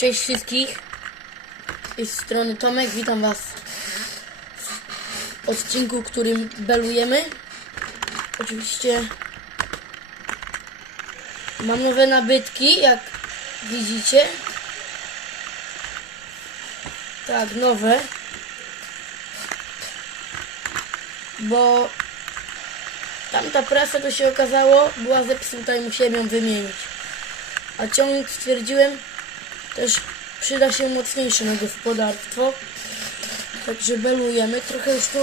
Cześć wszystkich. Z tej strony Tomek, witam was w odcinku, którym belujemy. Oczywiście mam nowe nabytki, jak widzicie. Tak, nowe. Bo tamta prasa to się okazało była zepsuta i musiałem ją wymienić. A ciągnik stwierdziłem, też przyda się mocniejszy na gospodarstwo. Także belujemy. Trochę już tu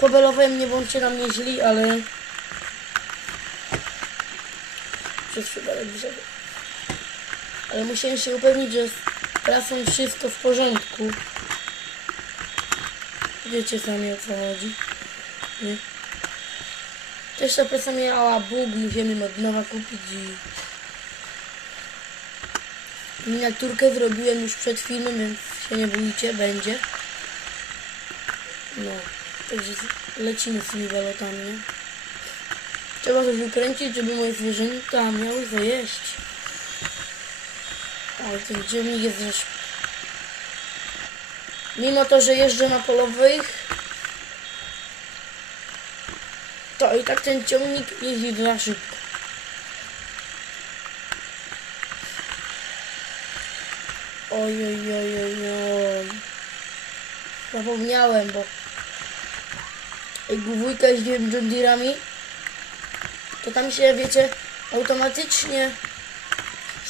pobelowałem, nie bądźcie na mnie źli, ale przez przypadek brzegu. Ale musiałem się upewnić, że z prasą wszystko w porządku. Wiecie sami o co chodzi. Nie? Też ta prasa miała bóg, musimy od nowa kupić i Miniaturkę zrobiłem już przed filmem, więc się nie bójcie, będzie. No, także lecimy z tymi balotami, nie? Trzeba to wykręcić, żeby moje zwierzęta miały co jeść. Ale ten dziennik jest też... Mimo to, że jeżdżę na polowych, to i tak ten ciągnik jeździ za szybko. Oj, oj, oj, oj, oj. Zapomniałem, bo jak dwójka jeździłem John Deere'ami, to tam się, wiecie, automatycznie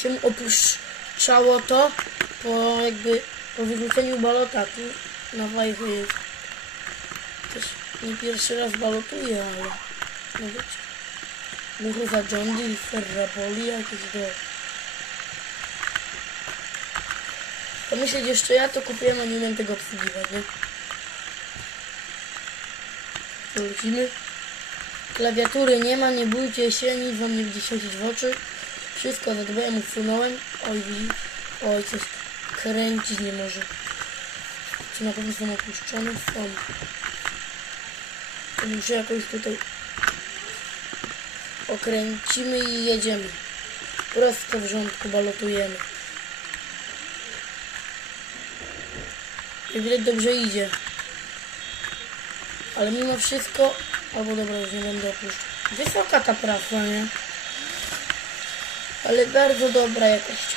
się opuszczało to po jakby po wyrzuceniu balota. Tu na wajchy jest. Też nie pierwszy raz balotuję, ale no wiecie. Mucho za John Deere, Ferrapoli, jakieś do... Pomyśleć jeszcze ja to kupiłem, a nie umiem tego obsługiwać, nie? Lecimy. Klawiatury nie ma, nie bójcie się, nic wam nie będzie świecić w oczy. Wszystko zadbałem, usunąłem. Oj. Oj, coś kręcić nie może. Czy na pewno są opuszczone? Są. To muszę jakoś tutaj okręcimy i jedziemy. Prosto w rządku balotujemy. Widać dobrze idzie. Ale mimo wszystko... Albo dobra, już nie będę opuszczał. Wysoka ta prasa, nie? Ale bardzo dobra jakość.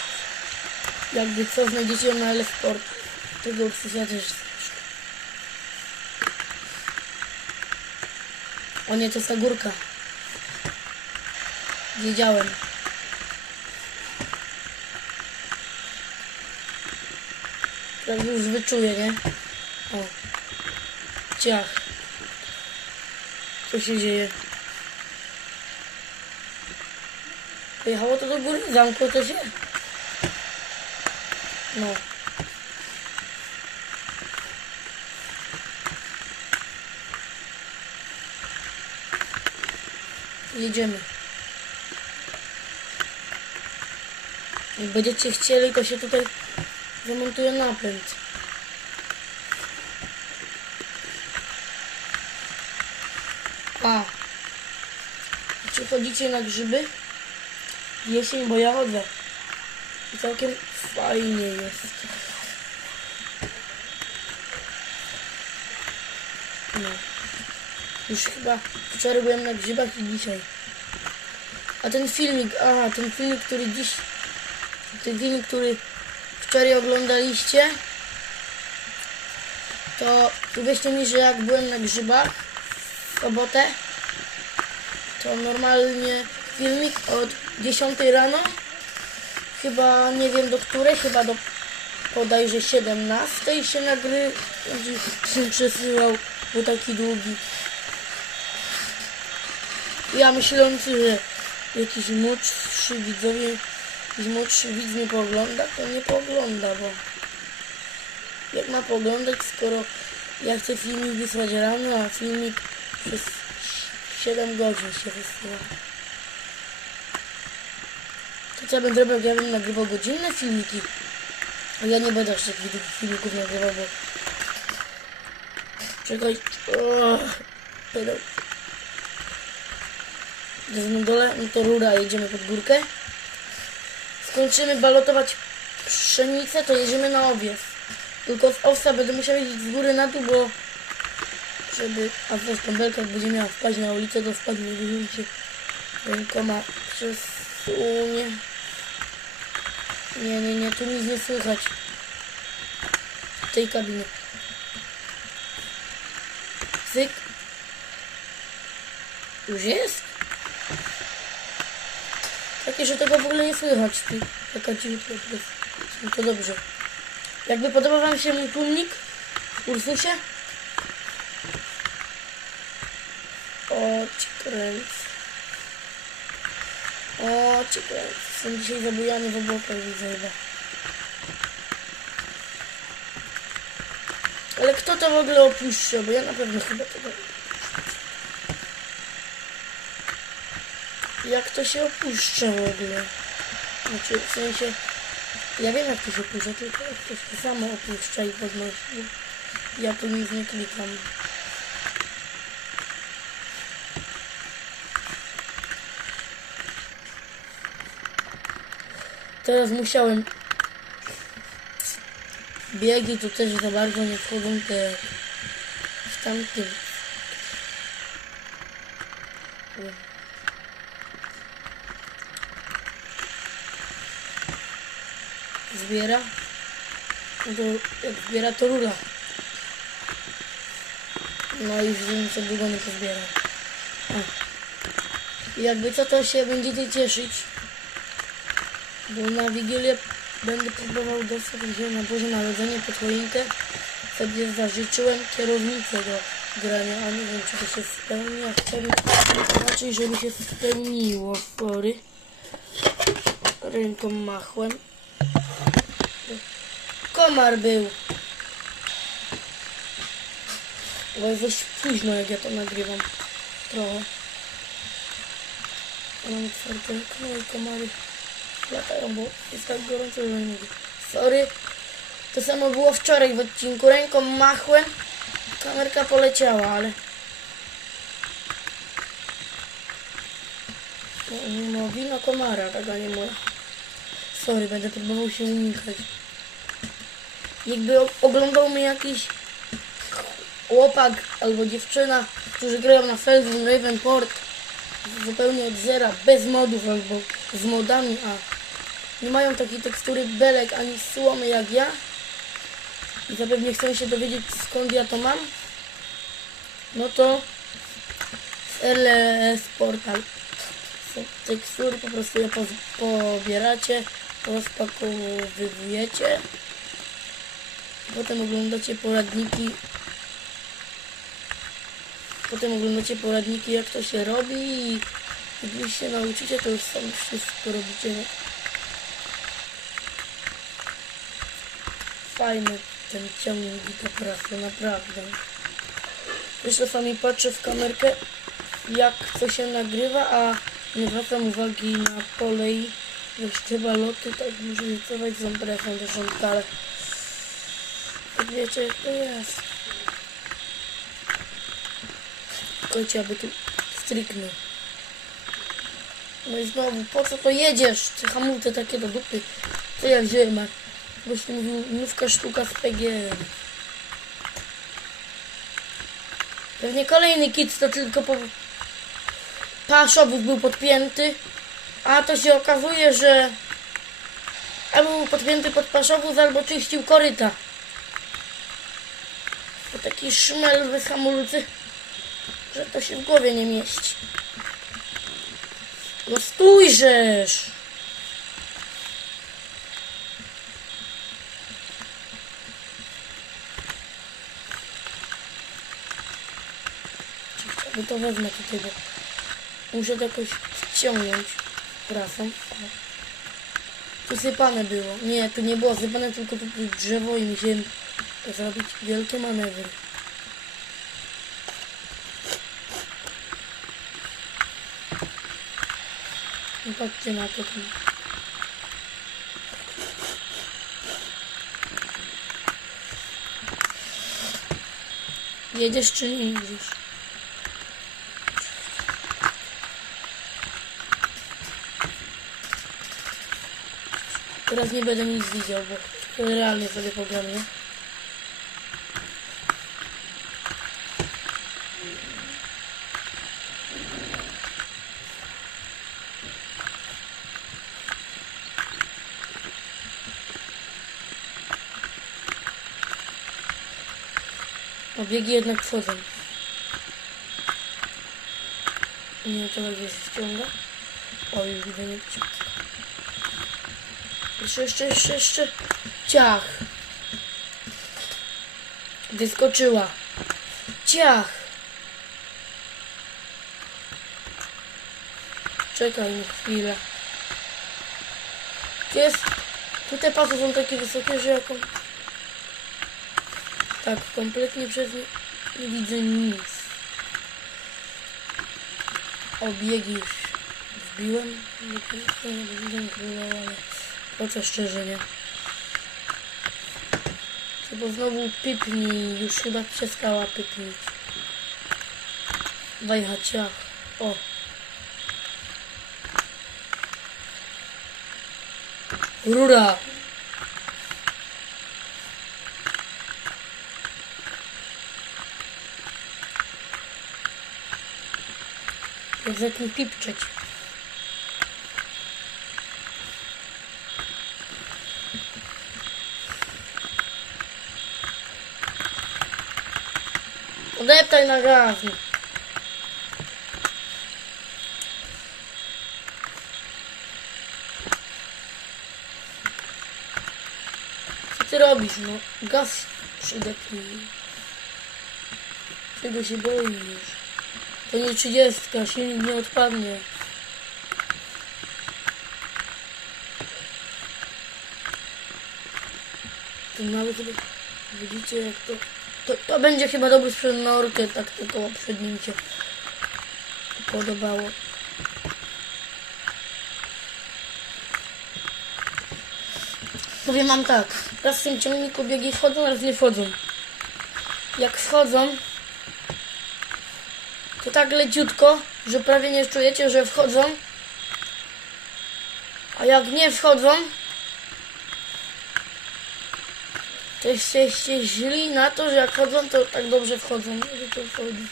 Jakby co znajdziecie ją na L-Sport. Tego uksusia też. O nie, to jest ta górka. Wiedziałem. Prawie już wyczuję, nie? O. Ciach. Co się dzieje? Pojechało to do góry, zamkło to się. No. Jedziemy. Jak będziecie chcieli, to się tutaj zamontuje napęd. A. Czy chodzicie na grzyby? Jesień, bo ja chodzę. I całkiem fajnie jest. No. Już chyba wczoraj byłem na grzybach i dzisiaj. A ten filmik, aha, ten filmik, który dziś, ten filmik, który wczoraj oglądaliście, to uwierzcie mi, że jak byłem na grzybach w sobotę, to normalnie filmik od 10 rano, chyba nie wiem do której, chyba do bodajże 17 się nagry, się przesyłał, bo taki długi. Ja myślący, że jakiś młodszy widzowie, jakiś młodszy widz nie pogląda, to nie pogląda, bo jak ma poglądać, skoro ja chcę filmik wysłać rano, a filmik przez 7 godzin się wysyła. To co ja będę robił, jak ja bym nagrywał godzinne filmiki? Ja nie będę aż takich filmików nagrywał, bo... Czekaj... Pedał. Jest na dole, no to rura, jedziemy pod górkę. Skończymy balotować pszenicę, to jedziemy na owiec. Tylko z owsa będę musiał jeździć z góry na dół, bo żeby, a zresztą belka jak będzie miała wpaść na ulicę, to wpadnie wyjdzie rękoma przesunie. Nie, nie, nie, tu nic nie słychać. W tej kabinie. Cyk. Już jest? Takie, że tego w ogóle nie słychać. Taka cichutka jest. No to dobrze. Jakby podobał Wam się mój tłumnik w Ursusie? O, ci kręc. O, ci kręc. Są dzisiaj zabujany w obłokach, widzę chyba. Ale kto to w ogóle opuszcza? Bo ja na pewno chyba tego... Jak to się opuszcza w ogóle? Znaczy, w sensie... Ja wiem jak to się opuszcza, tylko jak to się samo opuszcza i podnosi. Ja tu nic nie klikam. Teraz musiałem. Biegi tu też za bardzo nie wchodzą te w tamtym. Zbiera. No to jak zbiera to rura. No i wiem co długo nie pozbiera. I jakby co to się będziecie cieszyć. Bo na Wigilię będę próbował dostać się na Boże Narodzenie pod choinkę. Sobie zażyczyłem kierownicę do grania, a nie wiem czy to się spełni, a chciałbym raczej, żeby się spełniło. Sorry. Ręką machłem. Komar był. Bo jest późno jak ja to nagrywam. Trochę. Mam otwarte okno i komary latają, bo jest tak gorąco, że nie mogę. Sorry. To samo było wczoraj w odcinku. Ręką machłem, kamerka poleciała, ale... No, no wino komara, taka nie moja. Sorry, będę próbował się unikać. Jakby oglądał mnie jakiś chłopak albo dziewczyna, którzy grają na Felwin Ravenport zupełnie od zera, bez modów albo z modami, a nie mają takiej tekstury belek ani słomy jak ja. I zapewne chcą się dowiedzieć skąd ja to mam, no to z LS Portal. Tekstury, po prostu je pobieracie, rozpakowujecie, potem oglądacie poradniki Potem oglądacie poradniki, jak to się robi i gdy się nauczycie, to już sami wszystko robicie. nie? Fajny ten ciągnik i ta praca, naprawdę. Już czasami patrzę w kamerkę, jak to się nagrywa, a nie zwracam uwagi na pole i trzeba loty, tak muszę rysować z impresą do szątkale. Wiecie, jak to jest. Kończę, aby tu stryknął. No i znowu, po co to jedziesz? Te hamulce takie do dupy. Co ja wziąłem? Boś tu mówił, nówka sztuka z PGR. Pewnie kolejny kit to tylko po... Był podpięty, a to się okazuje, że albo był podpięty pod paszowóz, albo czyścił koryta. Taki szmel bez hamulcy że to się w głowie nie mieści. No stójrzesz! Bo to wezmę tutaj, bo muszę to jakoś ściągnąć prasą. Tu sypane było. Nie, tu nie było sypane, tylko tu drzewo i musiałem zrobić wielkie manewry. No patrzcie na to. tam. Jedziesz czy nie jedziesz? Teraz nie będę nic widział, bo realnie sobie pogram? Obiegi jednak wchodzą. Nie, to gdzieś ściąga. O, już widzę nie. Jeszcze, jeszcze, jeszcze, jeszcze. Ciach. Wyskoczyła. Ciach. Czekaj mi chwilę. Jest. Tutaj pasy są takie wysokie, że jako... Tak, kompletnie przez nie, widzę nic. Obiegi już wbiłem. Nie widzę króla, ale po szczerze nie. Chyba znowu pypni, już chyba przestała pypnić. Wajchaciach. O. Rura. Zacznie pipczeć. Odeptaj na gaz. Co ty robisz, no? Gaz przydepnij. Czego się boisz? To nie trzydziestka, silnik nie odpadnie. Mały sobie, widzicie jak to, to, to będzie chyba dobry sprzęt na orkę, tak to koło przed się podobało. Powiem wam tak, raz w tym ciągniku biegi wchodzą, raz nie wchodzą. Jak wchodzą, to tak leciutko, że prawie nie czujecie, że wchodzą. A jak nie wchodzą, to jesteście źli na to, że jak wchodzą, to tak dobrze wchodzą. Wiem, to wchodzi.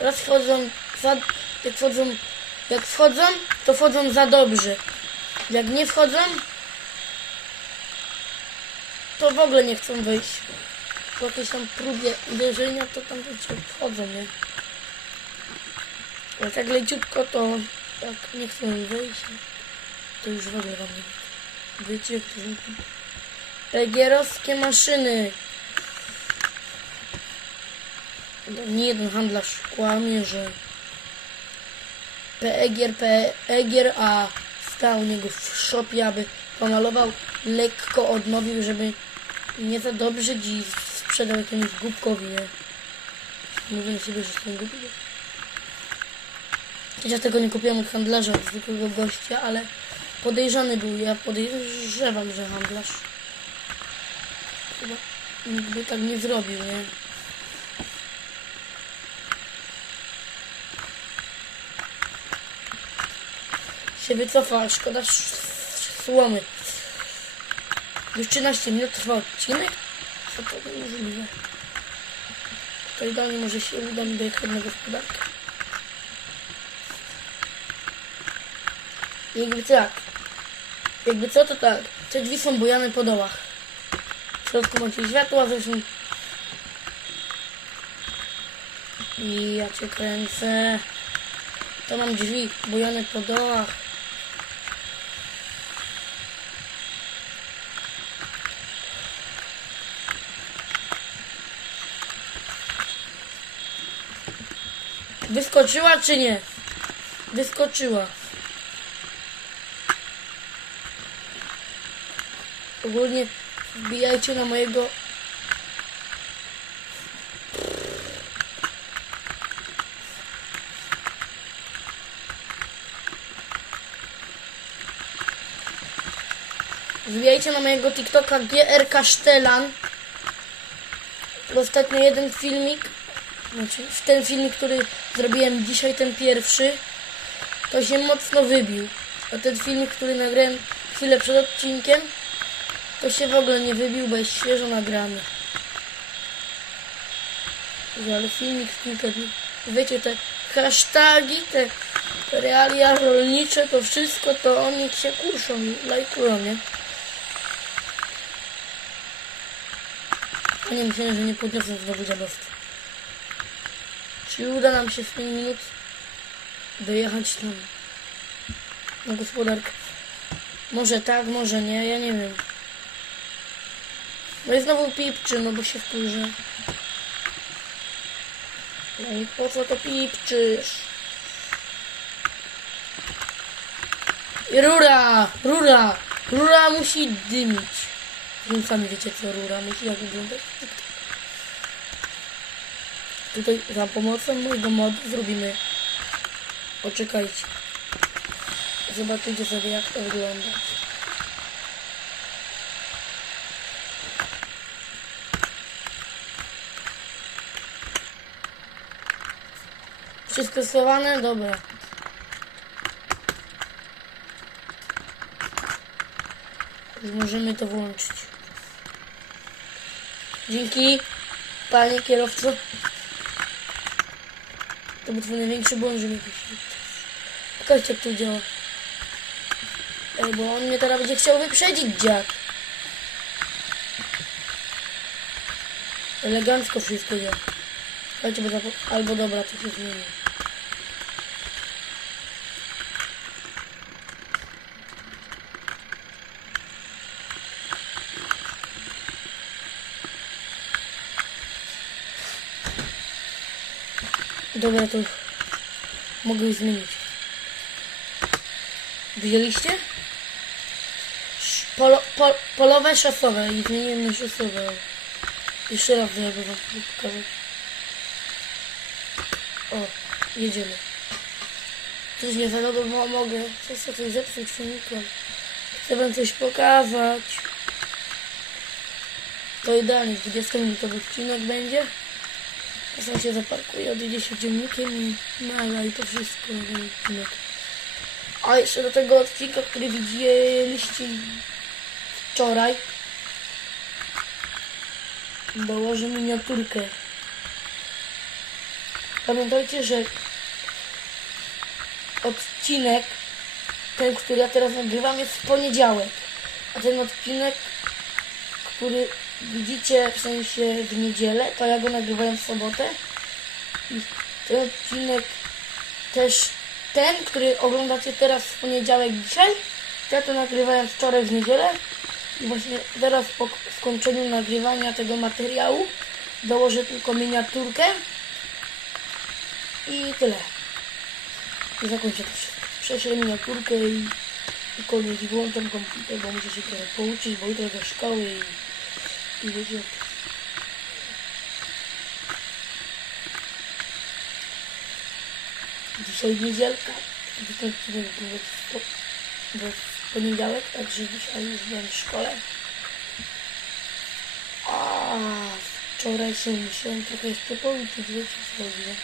Raz wchodzą, za, jak wchodzą, jak wchodzą, to wchodzą za dobrze. Jak nie wchodzą, to w ogóle nie chcą wejść po jakiejś tam próbie uderzenia, to tam wiecie, wchodzą, nie? Ale tak leciutko to tak nie chcą wejść, to już w ogóle wam nie wiecie. Pegierowskie maszyny. No, Nie jeden handlarz kłamie, że PEGIR, PEGIR, a stał u niego w szopie, aby pomalował, lekko odnowił, żeby nie za dobrze dziś sprzedał jakiemuś głupkowi, nie? Mówię sobie, że jestem głupi. Ja tego nie kupiłem od handlarza, od zwykłego gościa, ale podejrzany był. Ja podejrzewam, że handlarz chyba nikt by tak nie zrobił, nie? Się wycofa, szkoda sz- słomy. Już 13 minut trwa odcinek? Co to niemożliwe? To idealnie może się uda mi dojechać na gospodarkę. Jakby tak. Jakby co to tak. Te drzwi są bujane po dołach. W środku macie światła, zresztą. I ja cię kręcę. To mam drzwi bujane po dołach. Wyskoczyła czy nie? Wyskoczyła. Ogólnie wbijajcie na mojego Wbijajcie na mojego TikToka GR Kasztelan. Ostatnio jeden filmik, znaczy w ten filmik, który zrobiłem dzisiaj, ten pierwszy, to się mocno wybił. A ten filmik, który nagrałem chwilę przed odcinkiem, to się w ogóle nie wybił, bo jest świeżo nagrany. Ale filmik w kilka dni. Wiecie, te hasztagi, te realia rolnicze, to wszystko, to oni się kuszą i lajkują, nie? A nie myślałem, że nie podniosę znowu dziadostwa. Czy uda nam się w 5 minut dojechać tam na gospodarkę? Może tak, może nie, ja nie wiem. No i znowu pipczy, no bo się wkurzę. No i po co to pipczysz? I rura! Rura! Rura musi dymić. Wiem, sami wiecie co rura musi jak wyglądać. Tutaj za pomocą mojego modu zrobimy. Poczekajcie. Zobaczycie sobie jak to wygląda. Wszystko? Dobra. Możemy to włączyć. Dzięki, panie kierowco. To był twój największy błąd, że puścił. Pokażcie jak to działa. Ej, bo on mnie teraz będzie chciał wyprzedzić, dziad. Elegancko wszystko działa. Słuchajcie, bo Albo dobra, to się zmieni. Dobra, to mogę już zmienić. Widzieliście? Polo, pol, polowe, szafowe i zmieniłem szafowe. Jeszcze raz żeby wam pokazać. O, jedziemy. Coś nie za dobrze, bo mogę coś zepsuć filmikiem. Chcę wam coś pokazać. To idealnie, 20 minutowy odcinek będzie. Ja się zaparkuję, odjedzie się dziennikiem i mala i to wszystko. A jeszcze do tego odcinka, który widzieliście wczoraj, dołożę miniaturkę. Pamiętajcie, że odcinek, ten, który ja teraz nagrywam, jest w poniedziałek. A ten odcinek, który widzicie w sensie w niedzielę, to ja go nagrywałem w sobotę. I ten odcinek też ten, który oglądacie teraz w poniedziałek dzisiaj, ja to nagrywałem wczoraj w niedzielę. I właśnie teraz po skończeniu nagrywania tego materiału dołożę tylko miniaturkę i tyle. I zakończę to wszystko. Prześlę miniaturkę i, i koniec. Włączam komputer, bo muszę się trochę pouczyć, bo jutro do szkoły i, to. Dzisiaj niedzielka. Odcinek będzie w, poniedziałek, także dzisiaj już byłem w szkole. A wczoraj się musiałem trochę jeszcze pouczyć, wiecie co robię.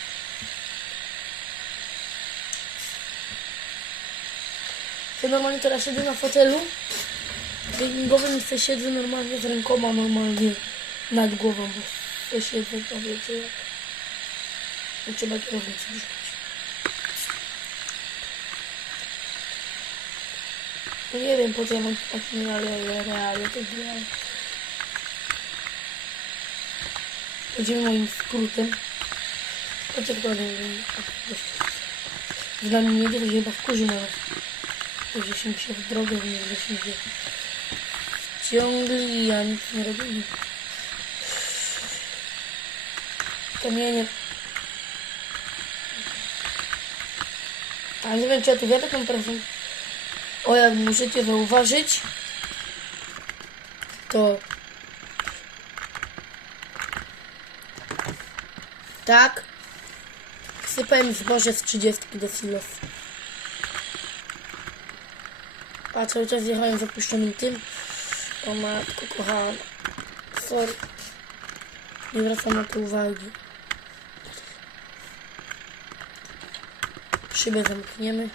Ja normalnie teraz siedzę na fotelu gamingowym i se siedzę normalnie z rękoma normalnie nad głową, bo se siedzę, to wiecie jak. I trzeba kierownicę wrzucić. No nie wiem po co ja mam takie realia, realia, to źle. Będziemy moim skrótem. Chodźcie dokładnie, z nami nie jedzie, to się chyba wkurzy na nas. To żeśmy się w drogę nie żeśmy się wciągli, a nic nie robili. Kamienie. A nie wiem, czy ja tu wiadę tą prezent. O, jak możecie zauważyć, to tak sypałem zboże z 30 do silosu. A cały czas jechałem zapuszczonym tym. O matko kochana. Sorry. Nie zwracam na to uwagi. Szybę zamkniemy.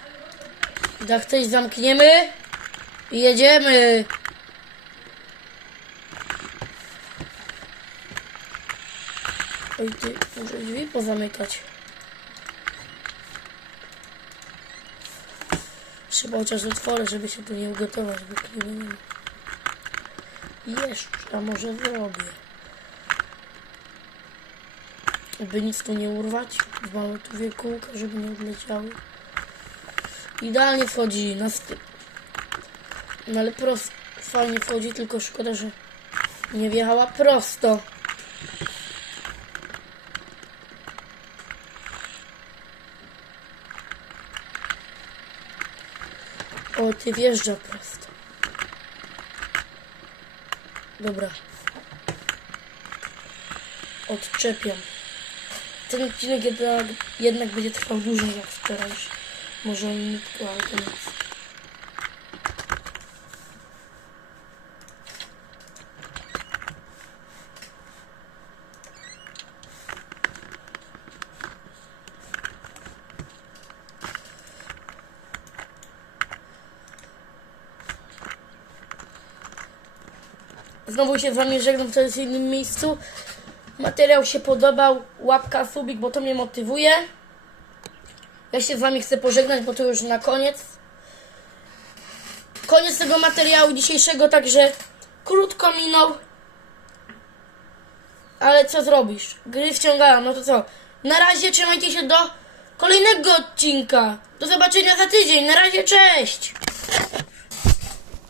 Jak coś zamkniemy i jedziemy. Oj ty, muszę drzwi pozamykać. Trzeba chociaż otworzę, żeby się tu nie ugotować, bo nie ma. Jeszcze, a może zrobię. By nic tu nie urwać. Mamy tu dwie żeby nie odleciały. Idealnie wchodzi na styk. No ale prosto. Fajnie wchodzi, tylko szkoda, że nie wjechała prosto. O, ty wjeżdża prosto. Dobra. Odczepiam. Ten odcinek jednak, jednak będzie trwał dłużej jak wczorajszy. Może minutkę, ale to nic. Znowu się z wami żegnam w tradycyjnym miejscu. Materiał się podobał, łapka, subik, bo to mnie motywuje. Ja się z wami chcę pożegnać, bo to już na koniec. Koniec tego materiału dzisiejszego, także krótko minął. Ale co zrobisz? Gry wciągają, no to co? Na razie trzymajcie się do kolejnego odcinka. Do zobaczenia za tydzień. Na razie, cześć!